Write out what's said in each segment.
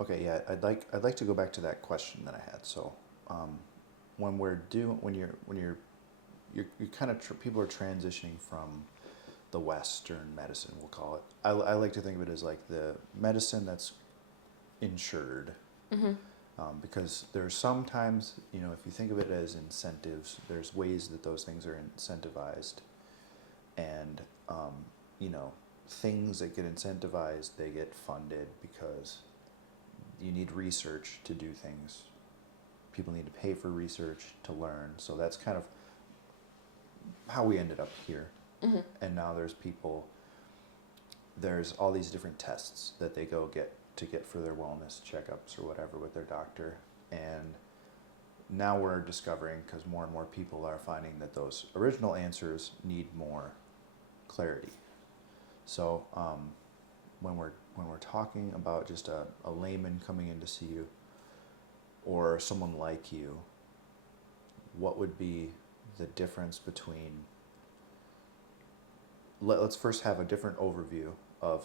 Okay, yeah, I'd like to go back to that question that I had. So, when we're doing you're kind of people are transitioning from the Western medicine, we'll call it. I like to think of it as like the medicine that's insured, Mm-hmm. because there's sometimes, if you think of it as incentives, there's ways that those things are incentivized, and you know, things that get incentivized, they get funded because you need research to do things. People need to pay for research to learn. So that's kind of how we ended up here. Mm-hmm. And now there's all these different tests that they go get for their wellness checkups or whatever with their doctor. And now we're discovering, because more and more people are finding that those original answers need more clarity. So when we're talking about just a layman coming in to see you, or someone like you, what would be the difference between, let's first have a different overview of,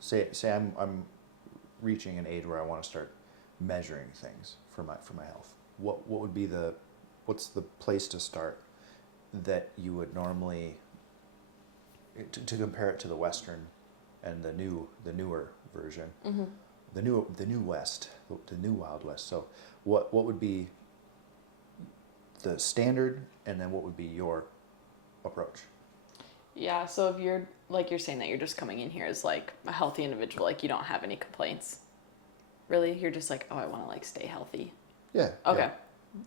say I'm reaching an age where I want to start measuring things for my health. What would be what's the place to start that you would normally, to compare it to the Western and the newer version, Mm-hmm. the new West, the new Wild West. So what would be the standard, and then what would be your approach? Yeah, so if you're saying that you're just coming in here as like a healthy individual, like you don't have any complaints. Really? You're just like, oh, I want to like stay healthy. Yeah. Okay. Yeah.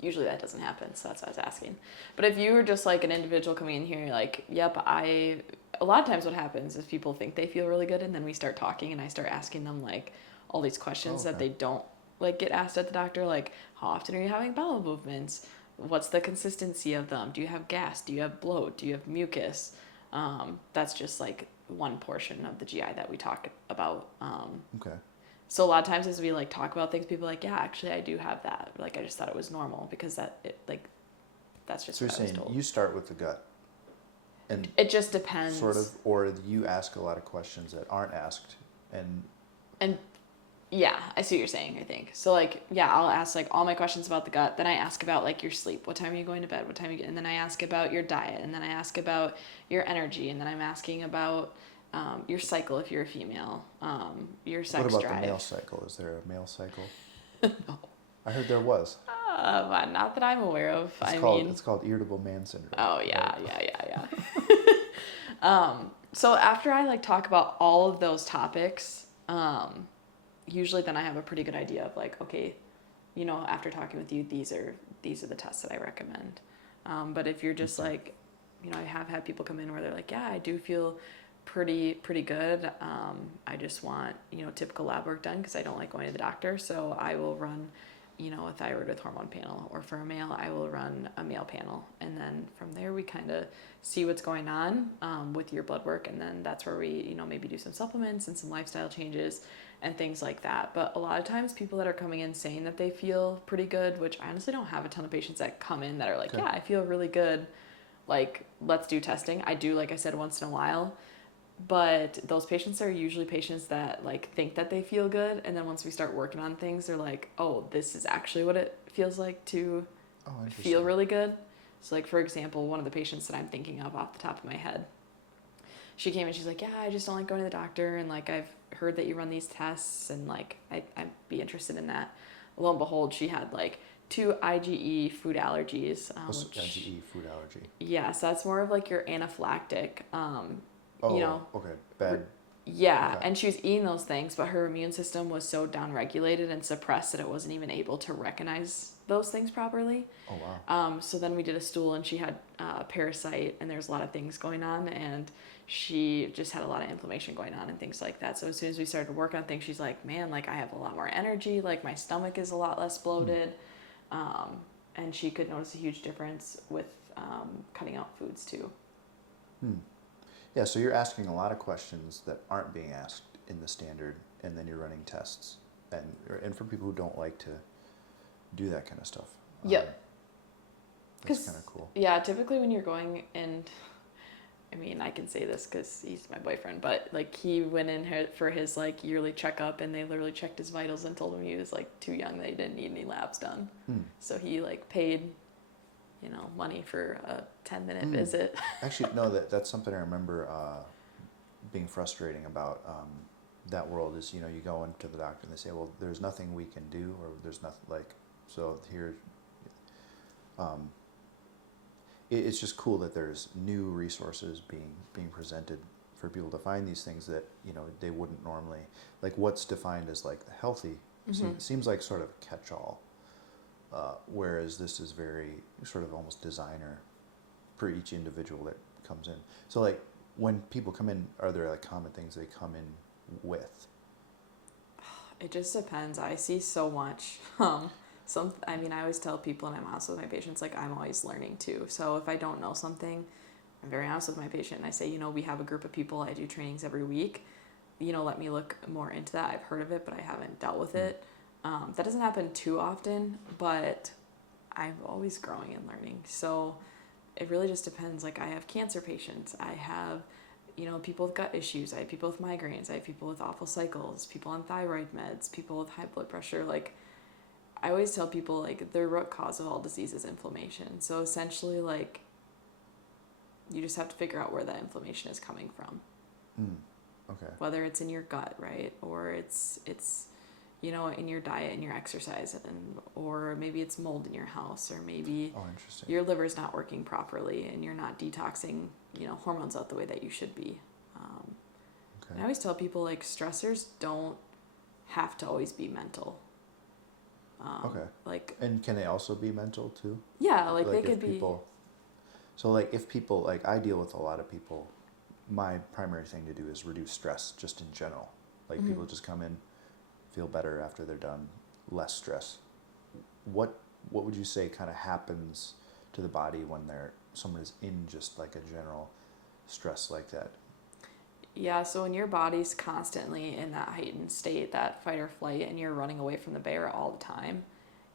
Usually that doesn't happen, so that's what I was asking. But if you were just like an individual coming in here, you're like, yep, a lot of times what happens is people think they feel really good, and then we start talking and I start asking them like all these questions that they don't like get asked at the doctor, like how often are you having bowel movements? What's the consistency of them? Do you have gas? Do you have bloat? Do you have mucus? That's just like one portion of the GI that we talk about. Okay. So a lot of times as we like talk about things, people are like, yeah, actually I do have that. Like I just thought it was normal because that's just So you're what I was saying told. you start with the gut, and It just depends. sort of, or you ask a lot of questions that aren't asked, and And yeah, I see what you're saying, I think. So like, yeah, I'll ask like all my questions about the gut. Then I ask about like your sleep. What time are you going to bed? What time are you, and then I ask about your diet. And then I ask about your energy. And then I'm asking about your cycle if you're a female, your sex what about drive. the male cycle? Is there a male cycle? No. I heard there was. Not that I'm aware of. It's called irritable man syndrome. Oh yeah, right? yeah. So after I like talk about all of those topics, usually then I have a pretty good idea of like, okay, after talking with you, these are the tests that I recommend. But if you're just like, I have had people come in where they're like, yeah, I do feel pretty good. I just want, typical lab work done because I don't like going to the doctor. So I will run, a thyroid with hormone panel, or for a male, I will run a male panel. And then from there, we kind of see what's going on with your blood work. And then that's where we, maybe do some supplements and some lifestyle changes and things like that. But a lot of times people that are coming in saying that they feel pretty good, which I honestly don't have a ton of patients that come in that are like, yeah, I feel really good. Like, let's do testing. I do, like I said, once in a while. But those patients are usually patients that like think that they feel good, and then once we start working on things, they're like, oh, this is actually what it feels like to feel really good. So like, for example, one of the patients that I'm thinking of off the top of my head, she came and she's like, yeah, I just don't like going to the doctor, and like I've heard that you run these tests, and like I'd be interested in that. Lo and behold, she had like 2 IgE food allergies. IgE food allergy? Yeah, so that's more of like your anaphylactic. Okay, bad. Yeah, Okay. and she was eating those things, but her immune system was so downregulated and suppressed that it wasn't even able to recognize those things properly. Oh, wow. So then we did a stool, and she had a parasite, and there's a lot of things going on, and she just had a lot of inflammation going on and things like that. So as soon as we started to work on things, she's like, man, like I have a lot more energy, like my stomach is a lot less bloated. And she could notice a huge difference with cutting out foods too. Yeah, so you're asking a lot of questions that aren't being asked in the standard, and then you're running tests, and for people who don't like to do that kind of stuff. Yep. That's kind of cool. Yeah, typically when you're going and I mean, I can say this because he's my boyfriend, but like he went in for his like yearly checkup, and they literally checked his vitals and told him he was like too young, that he didn't need any labs done. So he like paid, money for a 10-minute visit. Actually, no, that's something I remember being frustrating about that world is, you go into the doctor and they say, well, there's nothing we can do, or there's nothing like, so here, it's just cool that there's new resources being presented for people to find these things that, they wouldn't normally, like what's defined as like healthy seems like sort of a catch-all, whereas this is very sort of almost designer for each individual that comes in. So like when people come in, are there like common things they come in with? It just depends. I see so much. I mean, I always tell people, and I'm honest with my patients, like I'm always learning too. So if I don't know something, I'm very honest with my patient, and I say, we have a group of people, I do trainings every week, let me look more into that. I've heard of it, but I haven't dealt with it. That doesn't happen too often, but I'm always growing and learning. So it really just depends. Like I have cancer patients, I have people with gut issues, I have people with migraines, I have people with awful cycles, people on thyroid meds, people with high blood pressure. Like I always tell people, like the root cause of all disease is inflammation. So essentially, like you just have to figure out where that inflammation is coming from. Okay. Whether it's in your gut, right, or it's in your diet and your exercise, or maybe it's mold in your house, or maybe your liver's not working properly and you're not detoxing hormones out the way that you should be. And I always tell people, like stressors don't have to always be mental. Like, and can they also be mental too? Yeah, like they could be. So like if people, like I deal with a lot of people, my primary thing to do is reduce stress just in general. Like people just come in, feel better after they're done, less stress. What would you say kind of happens to the body when someone is in just like a general stress like that? Yeah, so when your body's constantly in that heightened state, that fight or flight, and you're running away from the bear all the time,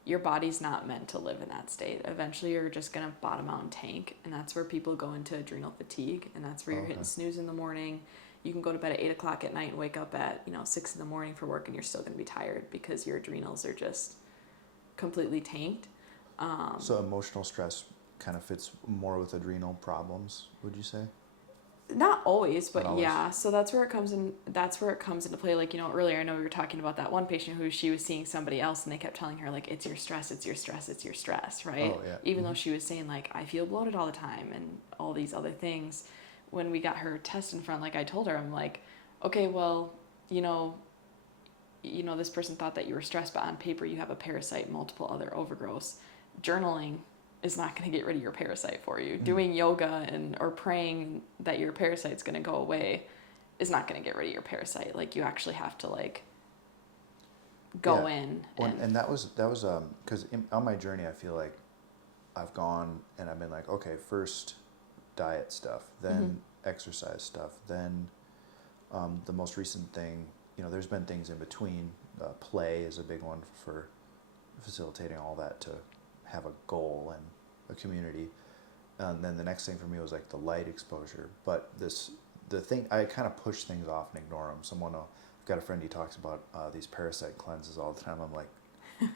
your body's not meant to live in that state. Eventually you're just going to bottom out and tank, and that's where people go into adrenal fatigue, and that's where you're hitting snooze in the morning. You can go to bed at 8 o'clock at night and wake up at 6 in the morning for work, and you're still going to be tired because your adrenals are just completely tanked. So emotional stress kind of fits more with adrenal problems, would you say? Not always, but yeah. So that's where it comes in. That's where it comes into play. Like, earlier I know we were talking about that one patient who she was seeing somebody else, and they kept telling her like, it's your stress, it's your stress, it's your stress, right? Oh, yeah. Even though she was saying like, I feel bloated all the time and all these other things. When we got her test in front, like I told her, I'm like, okay, well, this person thought that you were stressed, but on paper you have a parasite, multiple other overgrowths. Journaling is not going to get rid of your parasite for you. Doing yoga or praying that your parasite's going to go away is not going to get rid of your parasite. Like you actually have to like go in. And that was because on my journey, I feel like I've gone and I've been like, okay, first diet stuff, then exercise stuff, then the most recent thing, there's been things in between. Play is a big one for facilitating all that, to have a goal and a community. And then the next thing for me was like the light exposure. But the thing, I kind of push things off and ignore them. I've got a friend, he talks about these parasite cleanses all the time. I'm like,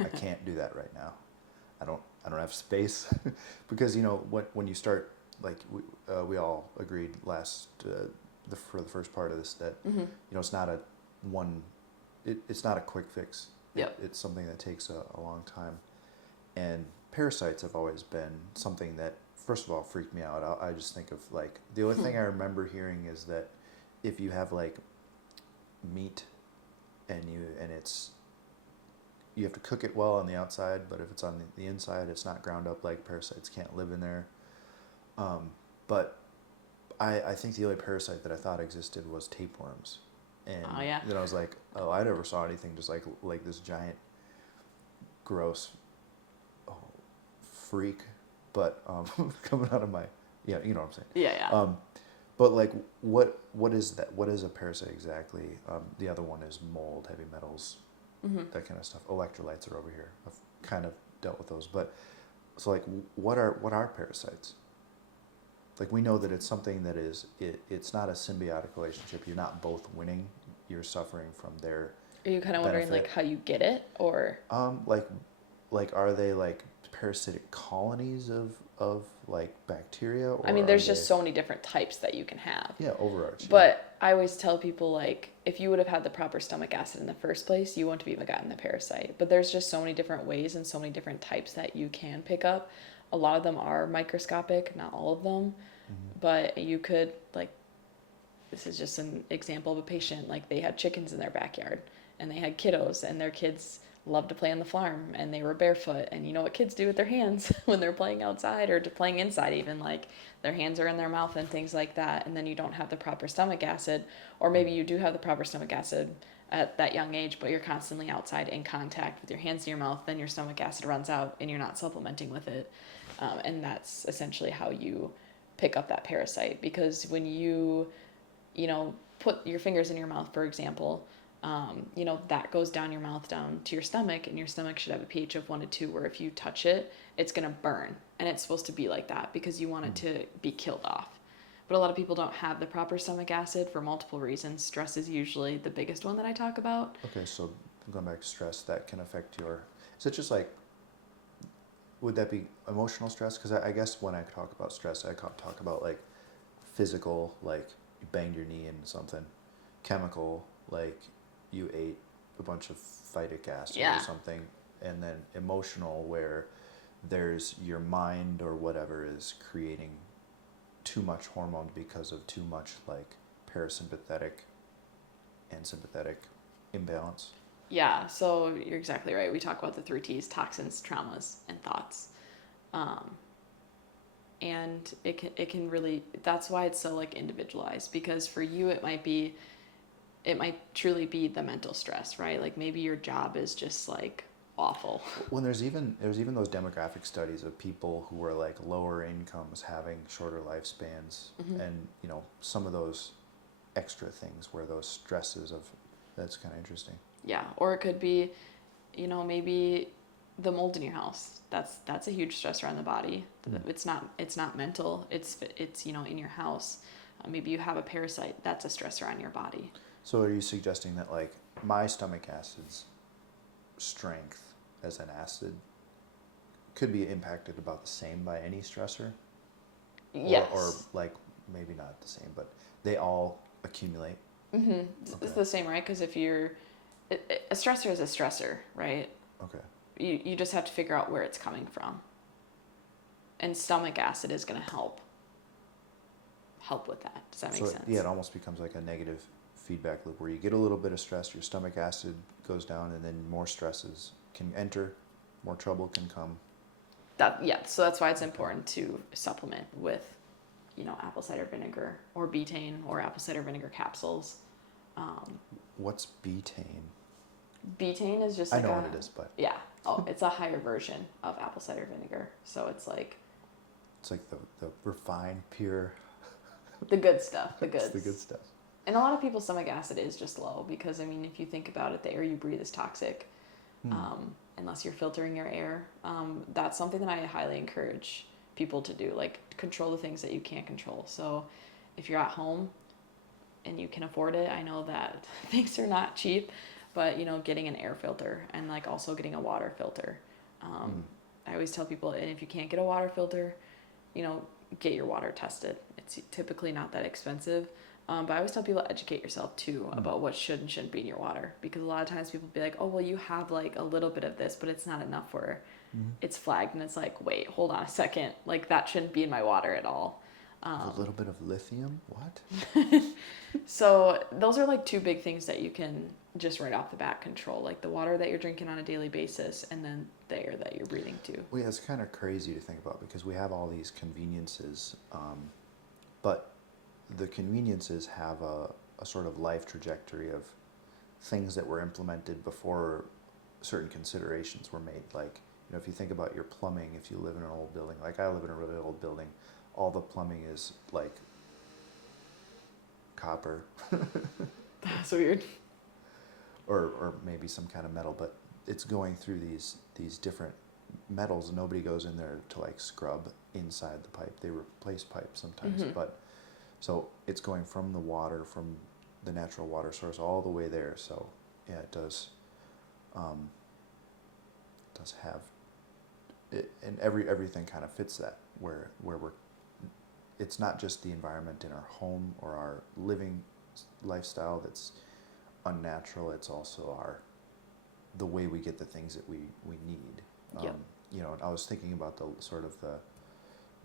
I can't do that right now. I don't have space because when you start, like we all agreed for the first part of this that it's not it's not a quick fix. Yep. It's something that takes a long time. And parasites have always been something that, first of all, freaked me out. I just think of like, the only thing I remember hearing is that if you have like meat and you have to cook it well on the outside, but if it's on the inside, it's not ground up, like parasites can't live in there. But I think the only parasite that I thought existed was tapeworms. And then I was like, oh, I never saw anything just like this giant, gross freak, but coming out of my, you know what I'm saying. Yeah. But like, what is that? What is a parasite exactly? The other one is mold, heavy metals, that kind of stuff. Electrolytes are over here. I've kind of dealt with those, but so like, what are parasites? like we know that it's something that it's not a symbiotic relationship. You're not both winning. You're suffering from their Are you kind of wondering benefit. like how you get it, or? Like are they like parasitic colonies of like bacteria, or I mean, are there's they, just so many different types that you can have. yeah, overarching? But I always tell people, like, if you would have had the proper stomach acid in the first place, you wouldn't have even gotten the parasite. But there's just so many different ways and so many different types that you can pick up. A lot of them are microscopic, not all of them. Mm-hmm. But you could, like, this is just an example of a patient, like, they had chickens in their backyard and they had kiddos, and their kids loved to play on the farm, and they were barefoot, and you know what kids do with their hands when they're playing outside or playing inside, even, like their hands are in their mouth and things like that, and then you don't have the proper stomach acid, or maybe you do have the proper stomach acid at that young age, but you're constantly outside in contact with your hands in your mouth, then your stomach acid runs out and you're not supplementing with it. And that's essentially how you pick up that parasite, because when you put your fingers in your mouth, for example, that goes down your mouth, down to your stomach, and your stomach should have a pH of 1 to 2, where if you touch it, it's going to burn. And it's supposed to be like that because you want it to be killed off. But a lot of people don't have the proper stomach acid for multiple reasons. Stress is usually the biggest one that I talk about. Okay, so going back to stress, that can affect your, is it just like, would that be emotional stress? Because I guess when I talk about stress, I talk about like physical, like you banged your knee into something, chemical, like you ate a bunch of phytic acid or something, and then emotional, where there's your mind or whatever is creating too much hormone because of too much like parasympathetic and sympathetic imbalance. Yeah, so you're exactly right. We talk about the 3 T's: toxins, traumas, and thoughts. And it can really, that's why it's so like individualized, because for you it might truly be the mental stress, right? Like maybe your job is just like awful. When there's even those demographic studies of people who are like lower incomes having shorter lifespans, and some of those extra things where those stresses of, that's kind of interesting. Yeah, or it could be, maybe the mold in your house. That's a huge stressor on the body. It's not mental. It's in your house. Maybe you have a parasite. That's a stressor on your body. So are you suggesting that like my stomach acid's strength as an acid could be impacted about the same by any stressor? Yes. Or like maybe not the same, but they all accumulate? Mm-hmm. Okay. It's the same, right? Because if a stressor is a stressor, right? Okay. You just have to figure out where it's coming from. And stomach acid is going to help with that. Does that make sense? Yeah, it almost becomes like a negative feedback loop where you get a little bit of stress, your stomach acid goes down, and then more stresses can enter, more trouble can come. So that's why it's important to supplement with, apple cider vinegar or betaine or apple cider vinegar capsules. What's betaine? Betaine is just I like know what it is, but yeah. Oh, it's a higher version of apple cider vinegar. So it's like the refined, pure. The good stuff. The goods. It's the good stuff. And a lot of people's stomach acid is just low because, I mean, if you think about it, the air you breathe is toxic, unless you're filtering your air. That's something that I highly encourage people to do, like control the things that you can't control. So if you're at home and you can afford it, I know that things are not cheap, but, getting an air filter and like also getting a water filter. I always tell people, and if you can't get a water filter, get your water tested. It's typically not that expensive. But I always tell people to educate yourself too about what should and shouldn't be in your water, because a lot of times people be like, oh, well, you have like a little bit of this, but it's not enough for it's flagged. And it's like, wait, hold on a second. Like that shouldn't be in my water at all. A little bit of lithium? What? So those are like 2 big things that you can just right off the bat control, like the water that you're drinking on a daily basis and then the air that you're breathing too. Well, yeah, it's kind of crazy to think about because we have all these conveniences, but the conveniences have a sort of life trajectory of things that were implemented before certain considerations were made. Like, if you think about your plumbing, if you live in an old building, like I live in a really old building, all the plumbing is like copper. That's weird. Or maybe some kind of metal, but it's going through these different metals, nobody goes in there to like scrub inside the pipe. They replace pipes sometimes, but so it's going from the water, from the natural water source all the way there. So yeah, it does have it, and everything kind of fits that where we're, it's not just the environment in our home or our living lifestyle that's unnatural. It's also the way we get the things that we need. Yep. You know, I was thinking about the sort of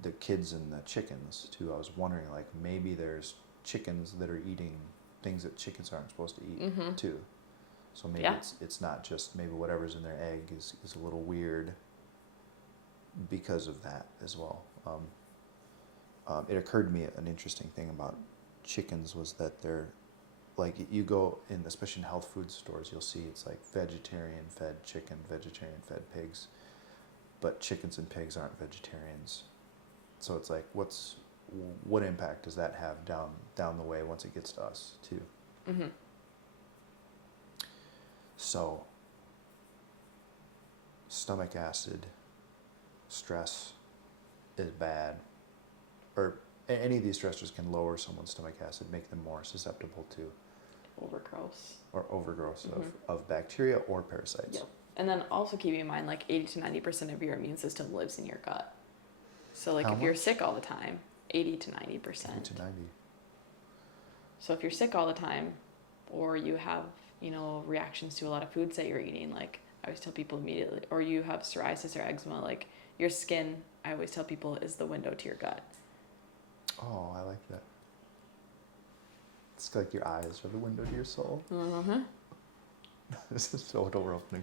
the kids and the chickens too. I was wondering, like, maybe there's chickens that are eating things that chickens aren't supposed to eat too. So maybe it's not just, maybe whatever's in their egg is a little weird because of that as well. It occurred to me an interesting thing about chickens was that they're, like, you go in, especially in health food stores, you'll see it's like vegetarian fed chicken, vegetarian fed pigs, but chickens and pigs aren't vegetarians. So it's like, what impact does that have down the way once it gets to us too? So stomach acid, stress is bad, or any of these stressors can lower someone's stomach acid, make them more susceptible to overgrowth of bacteria or parasites. Yep. And then also keep in mind, like 80 to 90% of your immune system lives in your gut. So like if you're sick all the time, 80 to 90%. 80 to 90. So if you're sick all the time, or you have, you know, reactions to a lot of foods that you're eating, like I always tell people immediately, or you have psoriasis or eczema, like your skin, I always tell people, is the window to your gut. Oh, I like that. It's like your eyes are the window to your soul. This is so door opening.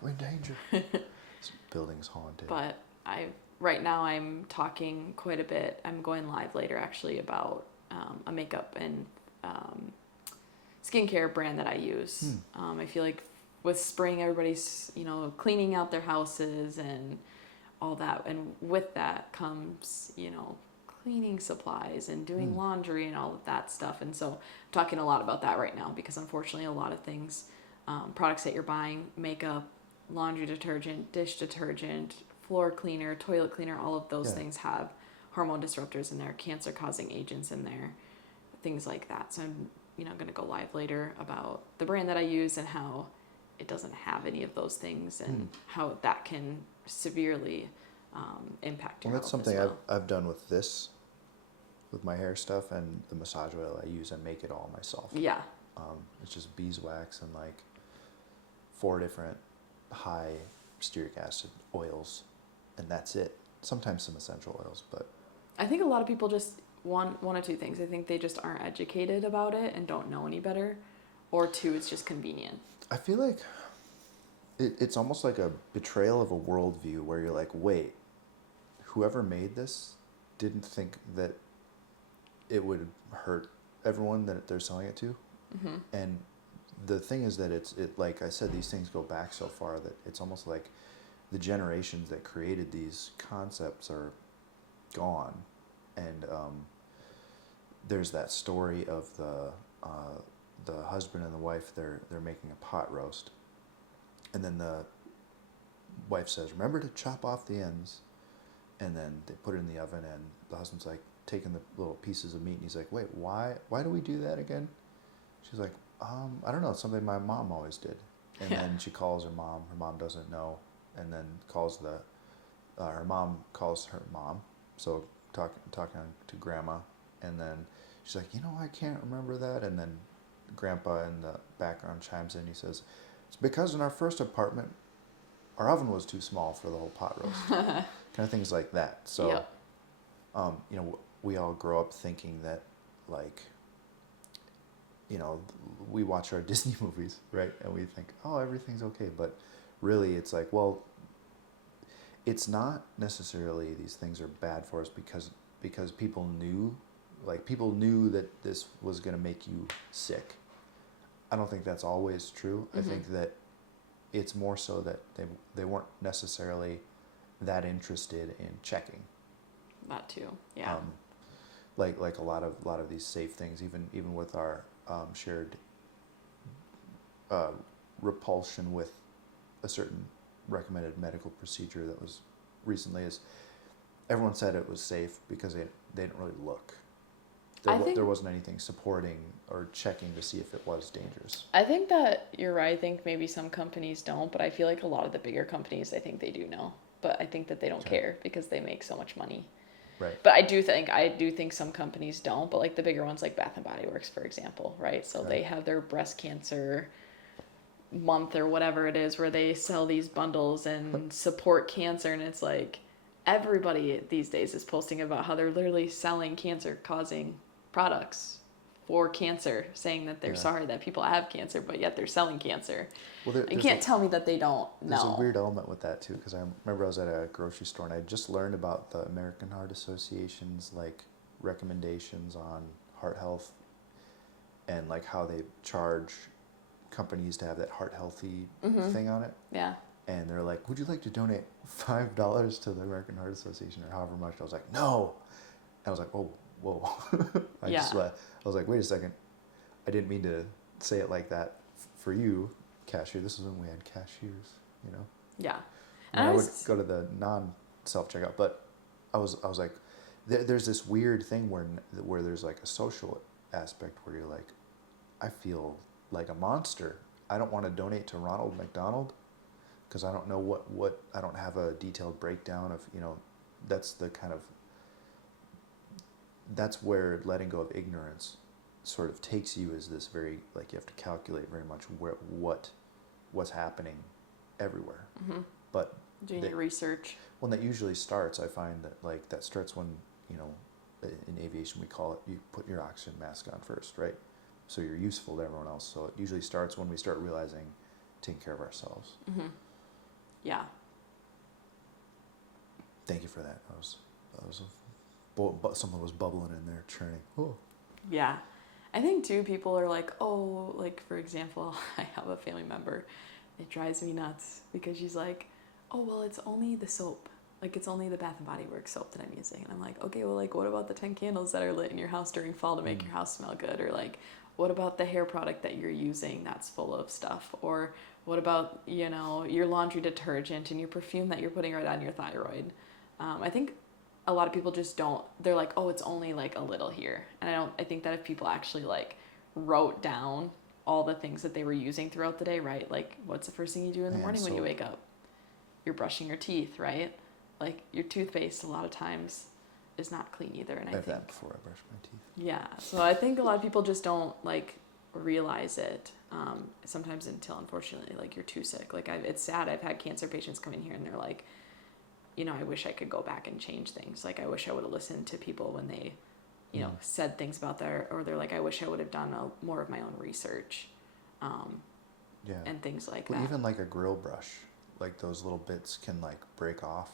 I'm in danger. This building's haunted. But right now I'm talking quite a bit. I'm going live later actually about a makeup and skincare brand that I use. I feel like with spring, everybody's, you know, cleaning out their houses and all that. And with that comes, you know, cleaning supplies and doing laundry and all of that stuff. And so I'm talking a lot about that right now because unfortunately a lot of things, products that you're buying, makeup, laundry detergent, dish detergent, floor cleaner, toilet cleaner, all of those things have hormone disruptors in there, cancer causing agents in there, things like that. So I'm, you know, going to go live later about the brand that I use and how it doesn't have any of those things and how that can severely impact your health. That's something as well. I've done with this, with my hair stuff and the massage oil I use. I make it all myself. Yeah. It's just beeswax and like 4 different high stearic acid oils, and that's it. Sometimes some essential oils, but I think a lot of people just one or two things. I think they just aren't educated about it and don't know any better, or 2, it's just convenient. I feel like it's almost like a betrayal of a worldview where you're like, wait, whoever made this didn't think that it would hurt everyone that they're selling it to. And the thing is that it like I said, these things go back so far that it's almost like the generations that created these concepts are gone. And there's that story of the husband and the wife. They're making a pot roast, and then the wife says, "Remember to chop off the ends." And then they put it in the oven, and the husband's like taking the little pieces of meat, and he's like, "Wait, why do we do that again?" She's like, "I don't know. It's something my mom always did." And then she calls her mom. Her mom doesn't know, and then calls her mom calls her mom. So talking to grandma, and then she's like, "I can't remember that." And then grandpa in the background chimes in. He says, "It's because in our first apartment, our oven was too small for the whole pot roast." Kind of things like that. So, we all grow up thinking that, like, we watch our Disney movies, right? And we think, oh, everything's okay. But really, it's like, well, it's not necessarily these things are bad for us because people knew that this was going to make you sick. I don't think that's always true. I think that it's more so that they weren't necessarily that interested in checking. That too, yeah. Like a lot of these safe things, even with our shared repulsion with a certain recommended medical procedure that was recently is everyone said it was safe because they didn't really look. There wasn't anything supporting or checking to see if it was dangerous. I think that you're right. I think maybe some companies don't, but I feel like a lot of the bigger companies, I think they do know. But I think that they don't care because they make so much money. Right. But I do think some companies don't, but like the bigger ones like Bath and Body Works, for example, right? So they have their breast cancer month or whatever it is where they sell these bundles and support cancer, and it's like everybody these days is posting about how they're literally selling cancer causing products for cancer, saying that they're sorry that people have cancer, but yet they're selling cancer. Well, you can't tell me that they don't know. There's a weird element with that too, because I remember I was at a grocery store and I just learned about the American Heart Association's like recommendations on heart health and like how they charge companies to have that heart healthy thing on it. Yeah. And they're like, would you like to donate $5 to the American Heart Association or however much? I was like, no. I was like, oh, whoa. I was like, wait a second. I didn't mean to say it like that for you, cashier. This is when we had cashiers, you know? Yeah. And I would go to the non-self-checkout, but I was like, there's this weird thing where there's like a social aspect where you're like, I feel like a monster. I don't want to donate to Ronald McDonald because I don't know what I don't have a detailed breakdown of, you know, that's where letting go of ignorance sort of takes you, as this very, like, you have to calculate very much what's happening everywhere. But doing your research. When that usually starts, I find that like that starts when, you know, in aviation we call it, you put your oxygen mask on first, right? So you're useful to everyone else. So it usually starts when we start realizing taking care of ourselves. Yeah. Thank you for that. Something was bubbling in there, churning. Oh. Yeah. I think too, people are like, oh, like for example, I have a family member. It drives me nuts because she's like, oh, well, it's only the soap. Like, it's only the Bath and Body Works soap that I'm using. And I'm like, okay, well, like, what about the 10 candles that are lit in your house during fall to make your house smell good? Or like, what about the hair product that you're using that's full of stuff? Or what about, you know, your laundry detergent and your perfume that you're putting right on your thyroid? I think a lot of people just don't, they're like, oh, it's only like a little here. And I think that if people actually like wrote down all the things that they were using throughout the day, right? Like, what's the first thing you do in the morning when you wake up? You're brushing your teeth, right? Like, your toothpaste a lot of times is not clean either. And I think that before I brush my teeth. Yeah. So I think a lot of people just don't like realize it. Sometimes until, unfortunately, like, you're too sick. Like, it's sad. I've had cancer patients come in here and they're like, you know, I wish I could go back and change things. Like, I wish I would have listened to people when they, you know, said things about their, or they're like, I wish I would have done more of my own research. And things like that. Even like a grill brush, like those little bits can like break off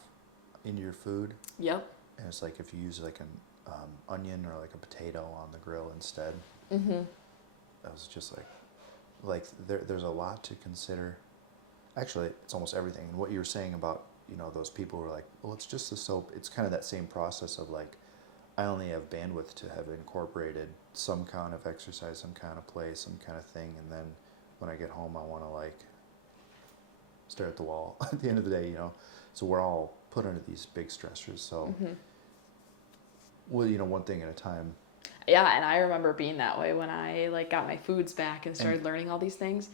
into your food. Yep. And it's like if you use like an onion or like a potato on the grill instead. That was just like there's a lot to consider. Actually, it's almost everything. And what you were saying about, you know, those people who are like, well, it's just the soap. It's kind of that same process of like, I only have bandwidth to have incorporated some kind of exercise, some kind of play, some kind of thing, and then when I get home, I want to like stare at the wall at the end of the day, you know. So we're all put under these big stressors. So, well, you know, one thing at a time. Yeah, and I remember being that way when I like got my foods back and started learning all these things.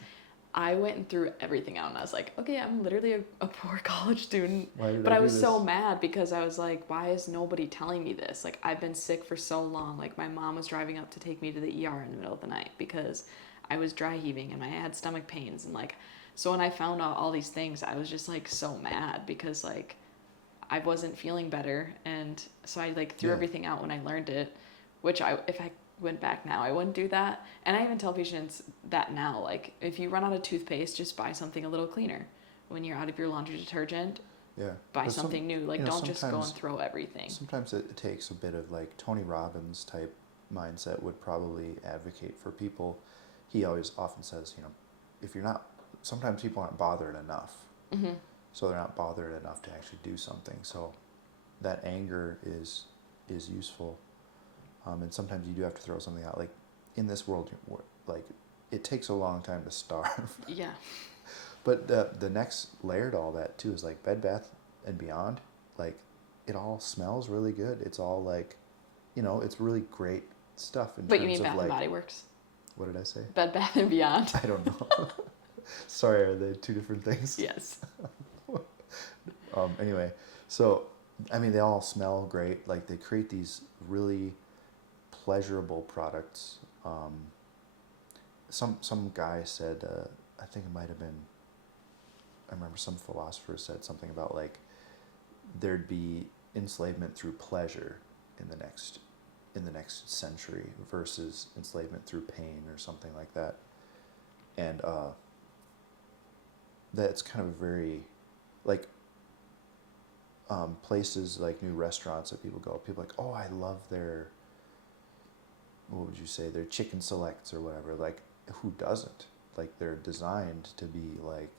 I went and threw everything out, and I was like, okay, I'm literally a poor college student. But I was so mad because I was like, why is nobody telling me this? Like, I've been sick for so long. Like, my mom was driving up to take me to the ER in the middle of the night because I was dry heaving and I had stomach pains. And like, so when I found out all these things, I was just like so mad because like I wasn't feeling better. And so I like threw everything out when I learned it, which if I went back now, I wouldn't do that. And I even tell patients that now, like, if you run out of toothpaste, just buy something a little cleaner. When you're out of your laundry detergent, buy something new. Like, don't just go and throw everything. Sometimes it takes a bit of like Tony Robbins type mindset would probably advocate for people. He always often says, you know, if you're not, sometimes people aren't bothered enough. So they're not bothered enough to actually do something. So that anger is useful. And sometimes you do have to throw something out. Like, in this world, like, it takes a long time to starve. Yeah. But the next layer to all that too is like Bed Bath and Beyond. Like, it all smells really good. It's all like, it's really great stuff in But you terms mean of Bath like. and Body Works? What did I say? Bed Bath and Beyond. I don't know. Sorry, are they two different things? Yes. Anyway, so I mean, they all smell great. Like, they create these really pleasurable products. Some guy said, I think it might have been. I remember some philosopher said something about like there'd be enslavement through pleasure in the next century versus enslavement through pain or something like that. And that's kind of very, like, places like new restaurants that people are like, oh, I love their, what would you say, their chicken selects or whatever. Like, who doesn't? Like, they're designed to be like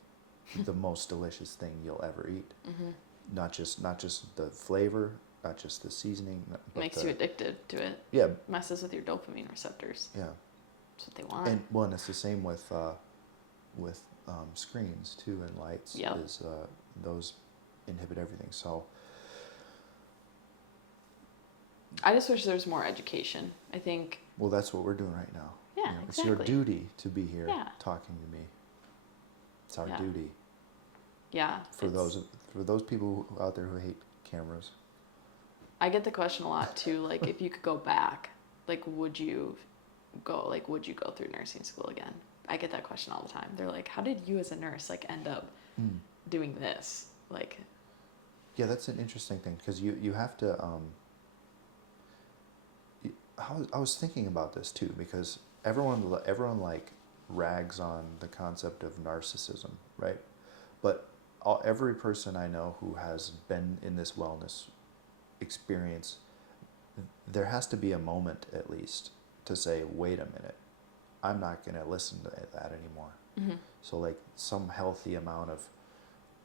the most delicious thing you'll ever eat. Mm-hmm. Not just the flavor, not just the seasoning. But Makes you addicted to it. Yeah. Messes with your dopamine receptors. Yeah. That's what they want. And it's the same with screens too, and lights. Yep. Is those inhibit everything. So I just wish there was more education. I think. Well, that's what we're doing right now. Yeah, It's exactly. your duty to be here talking to me. It's our Yeah. duty. Yeah. For those people out there who hate cameras. I get the question a lot too. Like, if you could go back, like, would you go through nursing school again? I get that question all the time. They're like, how did you as a nurse like end up doing this? Like. Yeah, that's an interesting thing, because you have to. I was thinking about this too, because everyone like rags on the concept of narcissism, right? But every person I know who has been in this wellness experience, there has to be a moment at least to say, wait a minute, I'm not going to listen to that anymore. Mm-hmm. So like some healthy amount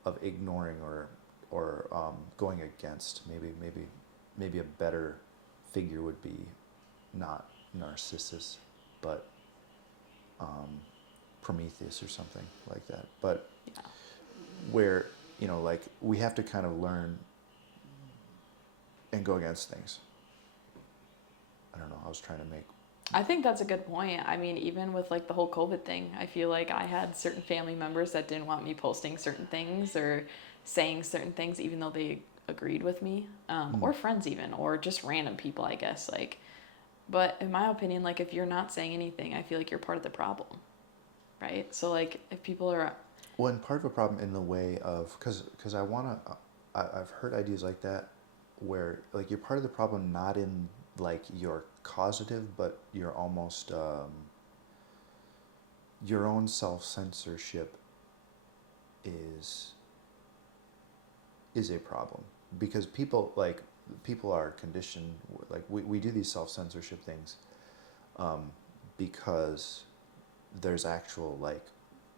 of ignoring or going against. Maybe a better figure would be not Narcissus, but Prometheus or something like that. But yeah. Where, like, we have to kind of learn and go against things. I don't know, I was trying to make. I think that's a good point. I mean, even with like the whole COVID thing, I feel like I had certain family members that didn't want me posting certain things or saying certain things, even though they agreed with me, or friends even, or just random people, I guess. Like, but in my opinion, like, if you're not saying anything, I feel like you're part of the problem, right? So like, if people are. Well, and part of a problem in the way of, because I've heard ideas like that, where like you're part of the problem not in like your causative, but you're almost your own self-censorship is a problem, because people are conditioned, like we do these self-censorship things because there's actual like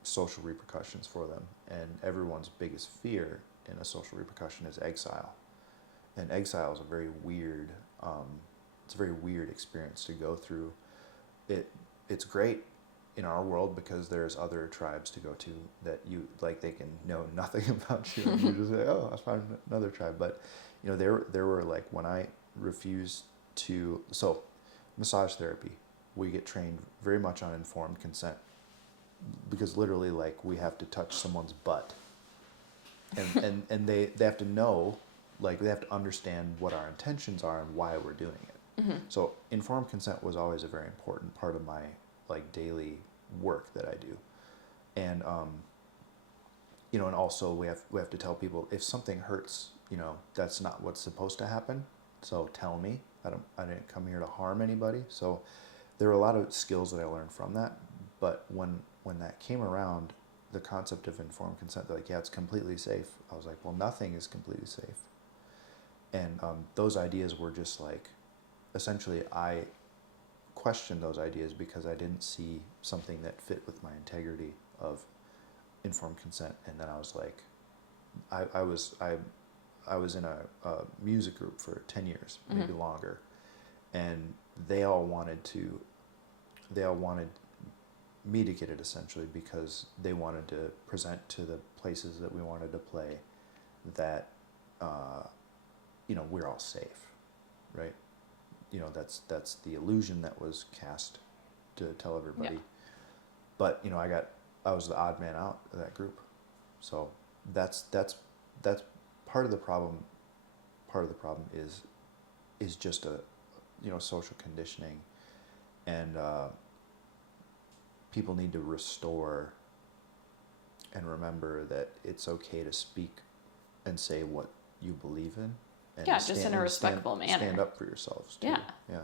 social repercussions for them, and everyone's biggest fear in a social repercussion is exile, and exile is a very weird experience to go through. It's great in our world because there's other tribes to go to that you like, they can know nothing about you and you just say, oh, I found another tribe. But there were like, when I refused to, so massage therapy, we get trained very much on informed consent, because literally, like, we have to touch someone's butt, and they have to know, like, they have to understand what our intentions are and why we're doing it. Mm-hmm. So informed consent was always a very important part of my like daily work that I do, and and also we have to tell people, if something hurts, that's not what's supposed to happen. So tell me. I didn't come here to harm anybody. So there were a lot of skills that I learned from that. But when that came around, the concept of informed consent, they're like, yeah, it's completely safe. I was like, well, nothing is completely safe. And those ideas were just like, essentially, I questioned those ideas because I didn't see something that fit with my integrity of informed consent. And then I was like, I was in a music group for 10 years, maybe longer, and they all wanted me to get it essentially because they wanted to present to the places that we wanted to play that we're all safe, right? That's the illusion that was cast to tell everybody. Yeah. But I was the odd man out of that group, so that's part of the problem. Part of the problem is just a social conditioning, and people need to restore and remember that it's okay to speak and say what you believe in. And Yeah, just in a respectful manner. Stand up for yourselves too. Yeah. Yeah.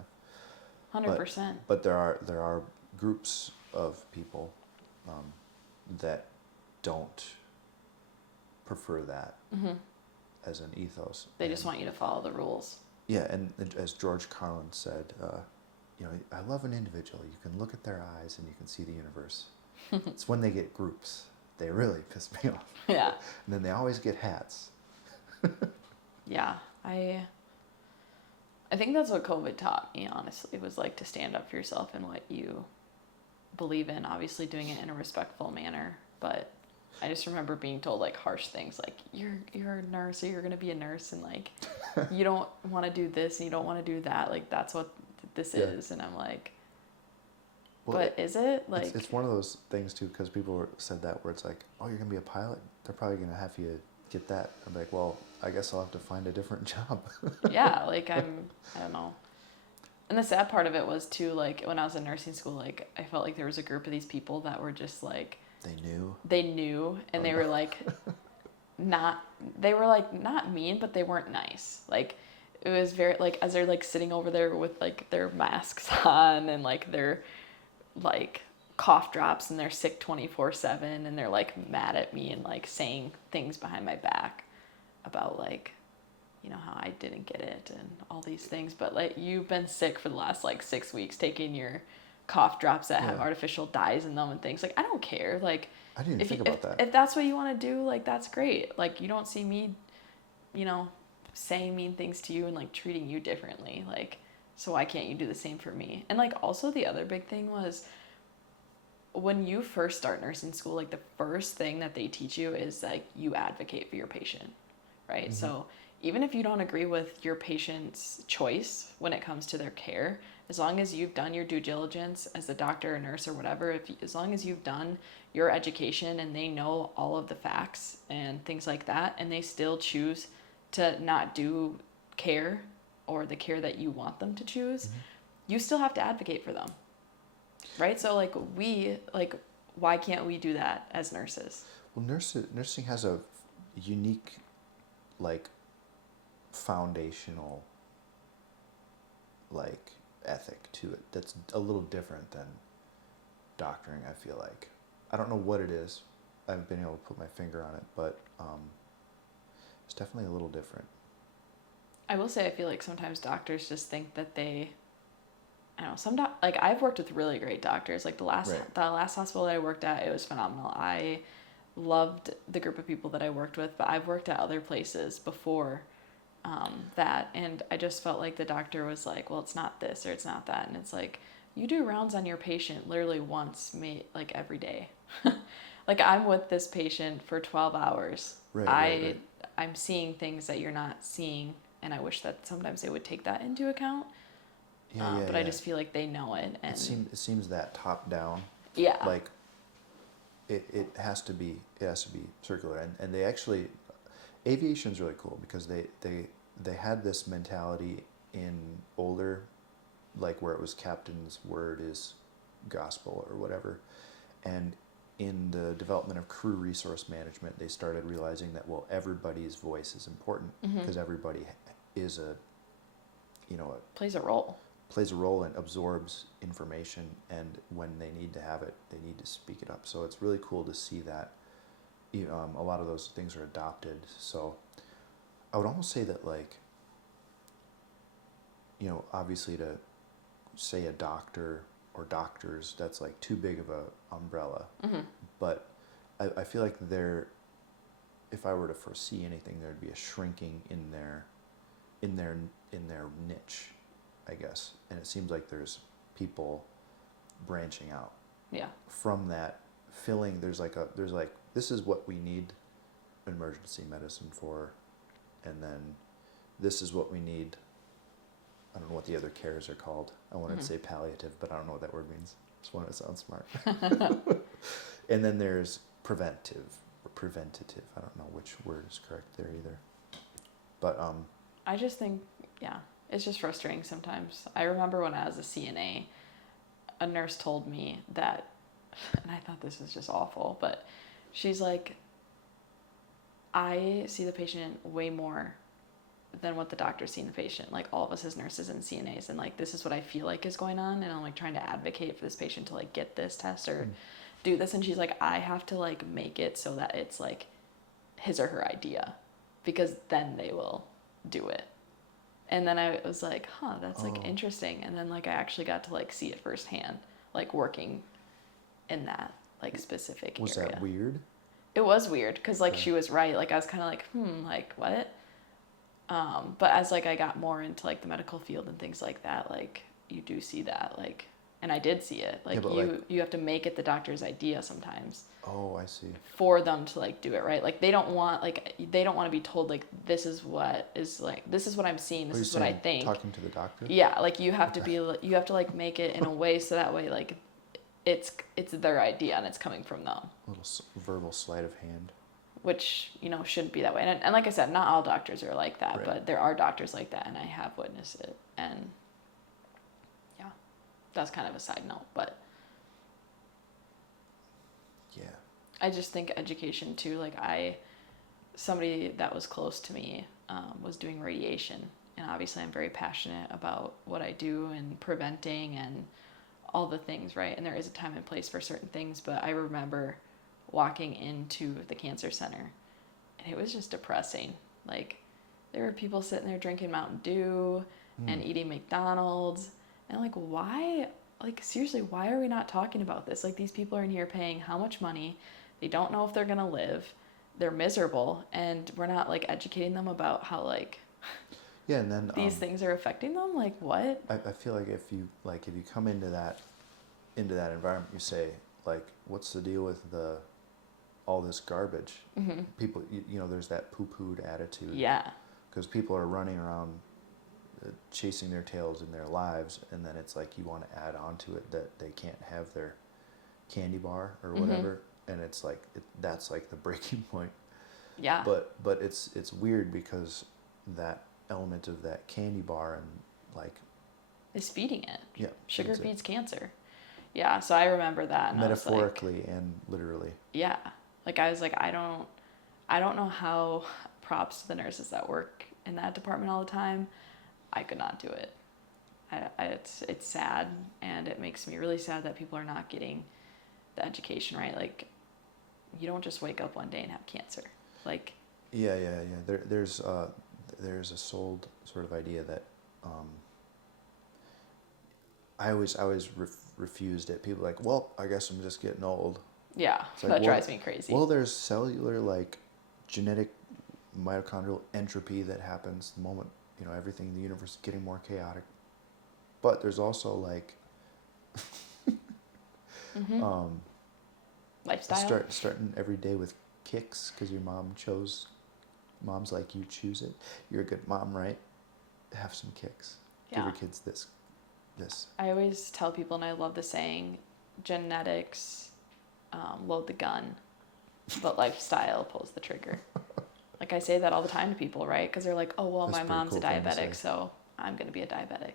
100%. But there are groups of people that don't prefer that as an ethos. They just want you to follow the rules. Yeah, and as George Carlin said, I love an individual. You can look at their eyes and you can see the universe. It's when they get groups. They really piss me off. Yeah. And then they always get hats. Yeah. I think that's what COVID taught me, honestly, was like to stand up for yourself and what you believe in, obviously doing it in a respectful manner. But I just remember being told like harsh things like you're a nurse or you're going to be a nurse and like you don't want to do this and you don't want to do that. Like that's what this is. And I'm like, well, but is it? Like it's one of those things too, because people said that where it's like, oh, you're going to be a pilot? They're probably going to have you get that. I'm like, well, I guess I'll have to find a different job. Yeah, like I don't know. And the sad part of it was too, like when I was in nursing school, like I felt like there was a group of these people that were just like they knew and they were like not mean, but they weren't nice. Like it was very like as they're like sitting over there with like their masks on and like their like cough drops and they're sick 24/7 and they're like mad at me and like saying things behind my back about like how I didn't get it and all these things, but like you've been sick for the last like 6 weeks taking your cough drops that have artificial dyes in them and things. Like I don't care. Like I didn't even think about that. If that's what you want to do, like that's great. Like you don't see me saying mean things to you and like treating you differently. Like so why can't you do the same for me? And like also the other big thing was when you first start nursing school, like the first thing that they teach you is like you advocate for your patient, right? Mm-hmm. So even if you don't agree with your patient's choice when it comes to their care, as long as you've done your due diligence as a doctor or nurse or whatever, as long as you've done your education and they know all of the facts and things like that, and they still choose to not do care or the care that you want them to choose, you still have to advocate for them, right? So why can't we do that as nurses? Well, nursing has a unique, foundational ethic to it that's a little different than doctoring. I feel like I don't know what it is. I haven't been able to put my finger on it, but it's definitely a little different. I will say I feel like sometimes doctors just think that I've worked with really great doctors. Like the last hospital that I worked at, it was phenomenal. I loved the group of people that I worked with, but I've worked at other places before that, and I just felt like the doctor was like, well, it's not this or it's not that, and it's like you do rounds on your patient literally once, every day. Like I'm with this patient for 12 hours. Right. I'm seeing things that you're not seeing, and I wish that sometimes they would take that into account. But I just feel like they know it, and it seems that top down. Yeah. Like it has to be circular, and they actually. Aviation's really cool because they had this mentality in older, where it was captain's word is gospel or whatever, and in the development of crew resource management, they started realizing that everybody's voice is important because everybody is plays a role and absorbs information, and when they need to have it, they need to speak it up. So it's really cool to see that. A lot of those things are adopted. So I would almost say that obviously to say a doctor or doctors, that's too big of a umbrella. But I feel like if I were to foresee anything, there'd be a shrinking in their niche, I guess. And it seems like there's people branching out. Yeah. from that feeling, there's like this is what we need emergency medicine for, and then this is what we need. I don't know what the other cares are called. I wanted to say palliative, but I don't know what that word means. Just wanted to sound smart. And then there's preventive or preventative. I don't know which word is correct there either. But I just think, yeah, it's just frustrating sometimes. I remember when I was a CNA, a nurse told me that, and I thought this was just awful, but she's like, I see the patient way more than what the doctor's seeing the patient, like all of us as nurses and CNAs, and like this is what I feel like is going on, and I'm like trying to advocate for this patient to like get this test or do this, and she's like, I have to like make it so that it's like his or her idea, because then they will do it. And then I was like, huh, that's like interesting. And then like I actually got to like see it firsthand, like working in that like specific was area. that weird? It was weird because like she was right. Like I was kind of like, like what? But as like I got more into like the medical field and things like that, like you do see that, like, and I did see it. Like you have to make it the doctor's idea sometimes. Oh, I see. For them to like do it right. Like they don't want to be told like this is what I'm seeing. This is what I think. Talking to the doctor. Yeah, like you have to you have to like make it in a way so that way like it's their idea and it's coming from them. A little verbal sleight of hand. Which, you know, shouldn't be that way. And like I said, not all doctors are like that, right. But there are doctors like that, and I have witnessed it. And yeah, that's kind of a side note, but yeah, I just think education too. Like somebody that was close to me was doing radiation, and obviously I'm very passionate about what I do and preventing and all the things, right? And there is a time and place for certain things, but I remember walking into the cancer center and it was just depressing. Like there were people sitting there drinking Mountain Dew and eating McDonald's, and like, why, like seriously, why are we not talking about this? Like these people are in here paying how much money, they don't know if they're gonna live, they're miserable, and we're not like educating them about how like and then these things are affecting them. Like what? I feel like if you come into that environment, you say like, what's the deal with all this garbage? People, you know, there's that poo-pooed attitude. Yeah. Because people are running around chasing their tails in their lives, and then it's like you want to add on to it that they can't have their candy bar or whatever, and it's like that's like the breaking point. Yeah. But it's weird because that element of that candy bar and like is feeding it. Yeah. Sugar feeds cancer. Yeah, so I remember that. And metaphorically and literally. Yeah. Like I was like, I don't know how, props to the nurses that work in that department all the time. I could not do it. It's sad, and it makes me really sad that people are not getting the education right. Like you don't just wake up one day and have cancer. Like Yeah. There's a sold sort of idea that I always refused it. People are like, well, I guess I'm just getting old. Yeah, like, that drives me crazy. Well, there's cellular like genetic mitochondrial entropy that happens the moment, you know, everything in the universe is getting more chaotic. But there's also like lifestyle. Starting every day with kicks because your mom's like, you choose it. You're a good mom, right? Have some kicks. Yeah. Give your kids this. I always tell people, and I love the saying, genetics load the gun, but lifestyle pulls the trigger. Like I say that all the time to people, right? Because they're like, oh, well, That's my mom's cool a diabetic, so I'm going to be a diabetic.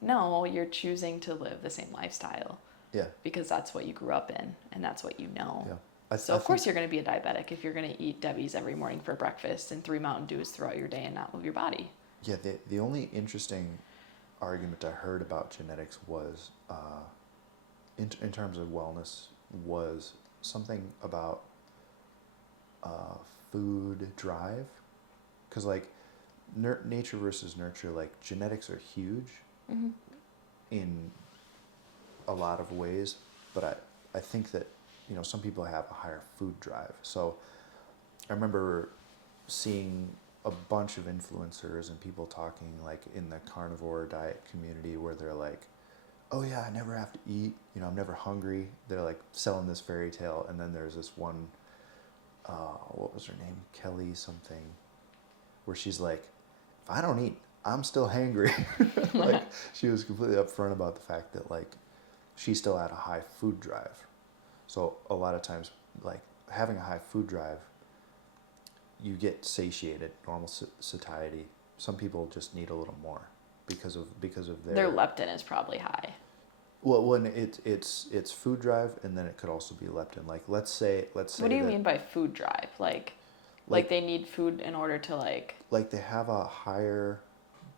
No, you're choosing to live the same lifestyle. Yeah. Because that's what you grew up in, and that's what you know. Yeah. So of course you're going to be a diabetic if you're going to eat Debbie's every morning for breakfast and 3 Mountain Dews throughout your day and not move your body. Yeah, the only interesting argument I heard about genetics was, in terms of wellness, was something about food drive. Because like nature versus nurture, like genetics are huge in a lot of ways, but I think that, you know, some people have a higher food drive. So I remember seeing a bunch of influencers and people talking like in the carnivore diet community where they're like, oh yeah, I never have to eat, you know, I'm never hungry. They're like selling this fairy tale, and then there's this one, what was her name? Kelly something, where she's like, if I don't eat, I'm still hangry. Like, she was completely upfront about the fact that like she still had a high food drive. So a lot of times, like having a high food drive, you get satiated, normal satiety. Some people just need a little more because of Their leptin is probably high. well, when it's food drive, and then it could also be leptin. Like let's say. What do you mean by food drive? Like they need food in order to like. Like they have a higher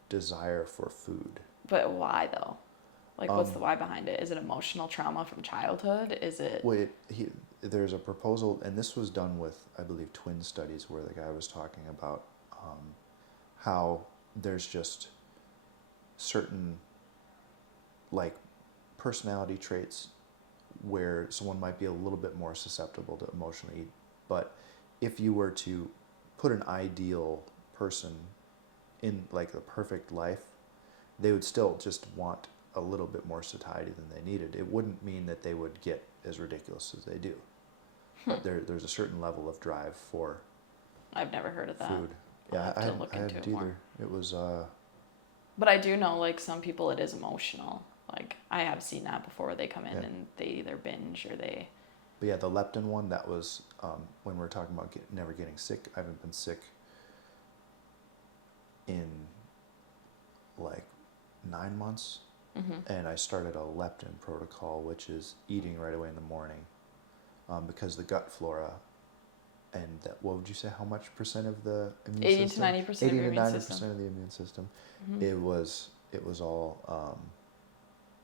desire for food. But why though? Like what's the why behind it? Is it emotional trauma from childhood? Is it? Well, there's a proposal, and this was done with, I believe, twin studies, where the guy was talking about how there's just certain like personality traits where someone might be a little bit more susceptible to emotionally eat. But if you were to put an ideal person in like the perfect life, they would still just want a little bit more satiety than they needed. It wouldn't mean that they would get as ridiculous as they do. But there's a certain level of drive for I've never heard of that. food. Yeah, I look into hadn't it more. either. It was But I do know like some people it is emotional. Like I have seen that before where they come in and they either binge or they. But yeah, the leptin one, that was when we're talking about never getting sick. I haven't been sick in like 9 months. And I started a leptin protocol, which is eating right away in the morning, because the gut flora, and that, what would you say, how much percent of the immune 80 system? to 90% of your immune system. 80 to 90% of the immune system. It was all,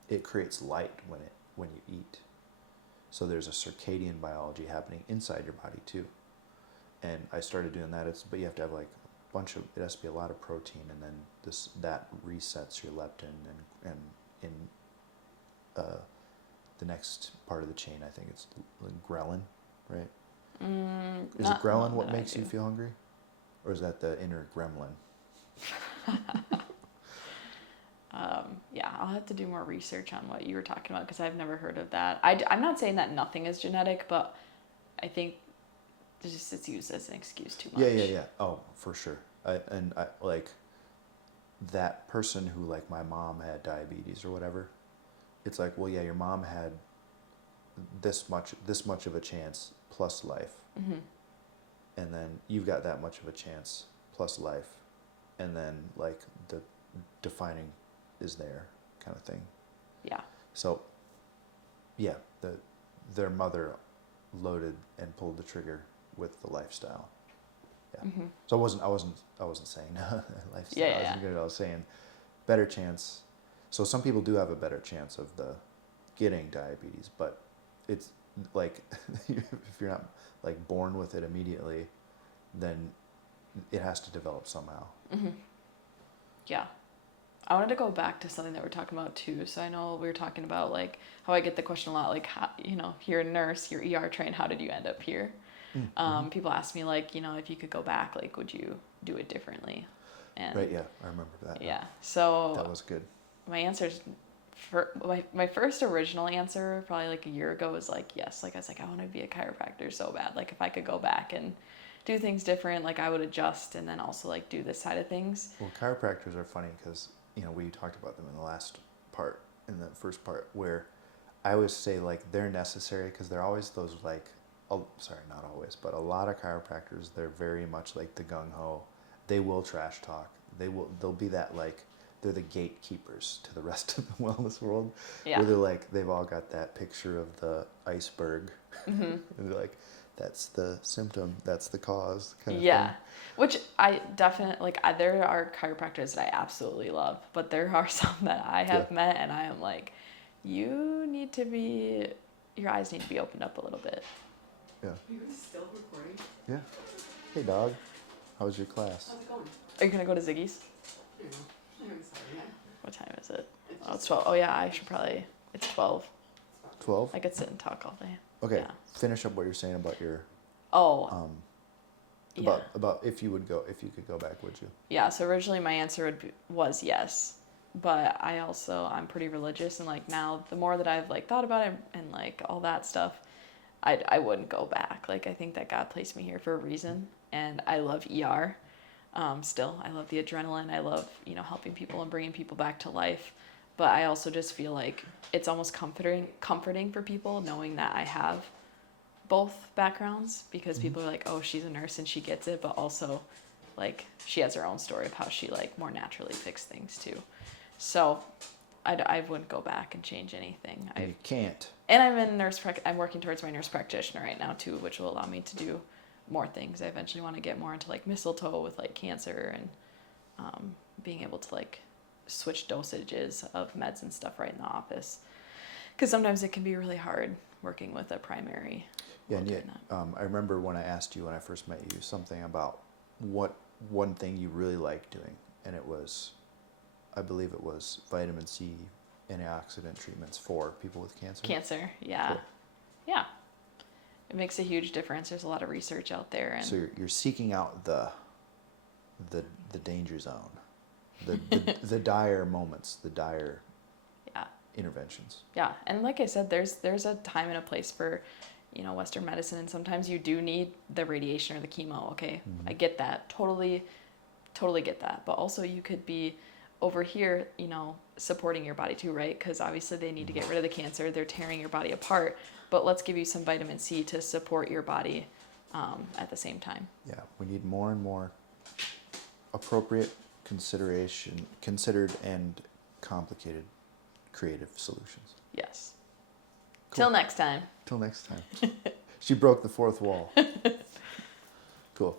it creates light when you eat. So there's a circadian biology happening inside your body too. And I started doing that. But you have to have like a bunch of, it has to be a lot of protein, and then that resets your leptin, and in the next part of the chain, I think it's ghrelin, right? Is it ghrelin what makes you feel hungry? Or is that the inner gremlin? Yeah, I'll have to do more research on what you were talking about because I've never heard of that. I'm not saying that nothing is genetic, but I think it's used as an excuse too much. Yeah. Oh, for sure. I like that person who, like, my mom had diabetes or whatever. It's like, well, yeah, your mom had this much of a chance plus life, and then you've got that much of a chance plus life, and then like the defining is there kind of thing. Yeah. So, yeah, their mother loaded and pulled the trigger with the lifestyle. Yeah. So I wasn't saying lifestyle. I was saying better chance. So some people do have a better chance of getting diabetes, but it's like if you're not like born with it immediately, then it has to develop somehow. Yeah. I wanted to go back to something that we're talking about too. So I know we were talking about like how I get the question a lot, like, how, you're a nurse, you're ER trained, how did you end up here? People ask me like, if you could go back, like, would you do it differently? And right. Yeah. I remember that. Yeah. So that was good. My answer's my first original answer probably like a year ago was like, yes. Like I was like, I want to be a chiropractor so bad. Like if I could go back and do things different, like I would adjust and then also like do this side of things. Well, chiropractors are funny because, we talked about them in the first part, where I always say like they're necessary because they're always those like, not always, but a lot of chiropractors, they're very much like the gung-ho. They will trash talk. They'll be that like, they're the gatekeepers to the rest of the wellness world. Yeah. Where they're like, they've all got that picture of the iceberg. And they're like, that's the symptom, that's the cause kind of thing. Which I definitely, like, there are chiropractors that I absolutely love, but there are some that I have met and I am like, your eyes need to be opened up a little bit. Yeah. Are you still recording? Yeah. Hey, dog. How was your class? How's it going? Are you going to go to Ziggy's? I haven't started yet. What time is it? It's 12. Oh, yeah, I should probably, it's 12. 12? I could sit and talk all day. Okay. Yeah. Finish up what you're saying about your... Yeah. About if you could go back, would you? Yeah, so originally my answer was yes. but I'm pretty religious, and like now the more that I've like thought about it and like all that stuff, I wouldn't go back. Like I think that God placed me here for a reason, and I love ER. Still, I love the adrenaline. I love, you know, helping people and bringing people back to life. But I also just feel like it's almost comforting for people knowing that I have both backgrounds, because people are like, oh, she's a nurse and she gets it, but also like she has her own story of how she like more naturally fixed things too. So I wouldn't go back and change anything. And you can't. And I'm working towards my nurse practitioner right now too, which will allow me to do more things. I eventually want to get more into like mistletoe with like cancer, and being able to like switch dosages of meds and stuff right in the office, because sometimes it can be really hard working with a primary. Yeah, and yet, I remember when I asked you when I first met you something about what one thing you really liked doing, and it was, I believe it was vitamin C antioxidant treatments for people with cancer. Cancer, yeah. Cool. Yeah. It makes a huge difference. There's a lot of research out there, and So you're seeking out the danger zone, the dire moments, the dire yeah. interventions. Yeah, and like I said, there's a time and a place for, you know, Western medicine, and sometimes you do need the radiation or the chemo. Okay, I get that, totally get that. But also, you could be over here, you know, supporting your body too, right? Because obviously they need to get rid of the cancer. They're tearing your body apart. But let's give you some vitamin C to support your body at the same time. Yeah, we need more and more appropriate considered and complicated creative solutions. Yes. Cool. Till next time. Till next time. She broke the fourth wall. Cool.